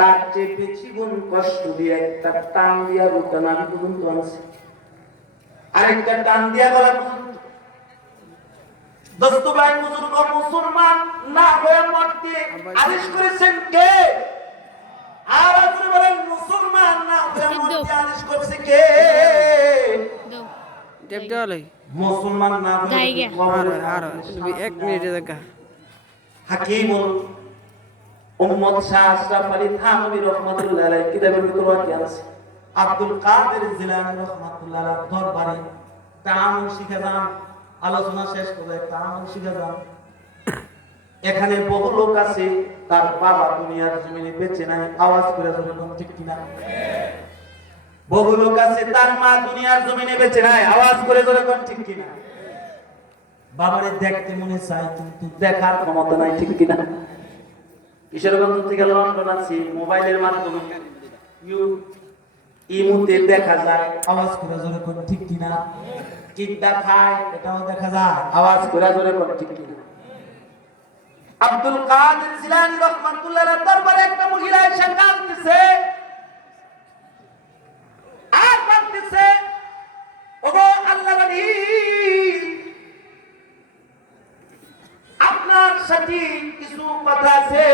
তার চেয়ে বেশি গুণ কষ্ট দিয়ে একটা টান দিয়া রূপটা নাভি পর্যন্ত আনছে, আরেকটা টান দিয়া গলা পর্যন্ত। দোস্ত ভাই বুজুর্গ, মুসলমান না হয়ে মরতে আদেশ করেছেন কে? আর আপনি বলেন মুসলমান না হয়ে মরতে আদেশ করছে কে? মুসলমান না হয়ে এক মিনিটে দেখা হাকিমুল উম্মত শাহ আশরাফ আলী থানভী রাহমাতুল্লাহ আলাইহি কিতাবের ভিতরে কি আছে? আব্দুল কাদের জিলানী রাহমাতুল্লাহ আলাইহি দরবারে তাআমুল শিখে যান, আলোচনা শেষ করে তাআমুল শিখে যান। এখানে বহু লোক আছে তার বাবা দুনিয়ার জমিনে বেঁচে নাই, আওয়াজ করে বলুন ঠিক কিনা? বহু লোক আছে তার মা দুনিয়ার জমিনে বেঁচে নাই, আওয়াজ করে বলুন ঠিক কিনা? বাবারে দেখতে মনে চায় কিন্তু দেখার ক্ষমতা নাই, ঠিক কিনা? কিশোরগঞ্জ থেকে লন্ডন আছি, মোবাইলের মাধ্যমে ইমুতে দেখা যায়, আওয়াজ করে জোরে কোন ঠিক কিনা? কিডা খায় এটাও দেখা যায়, আওয়াজ করে জোরে কোন ঠিক কিনা? আব্দুল কাদের জিলানী রাহমাতুল্লাহ আলাইহি দরবারে একটা মহিলা এসে কাঁদতেছে, আর কাঁদতেছে, ওগো আল্লাহর ওলি, আপনার সাথে কিছু কথা আছে।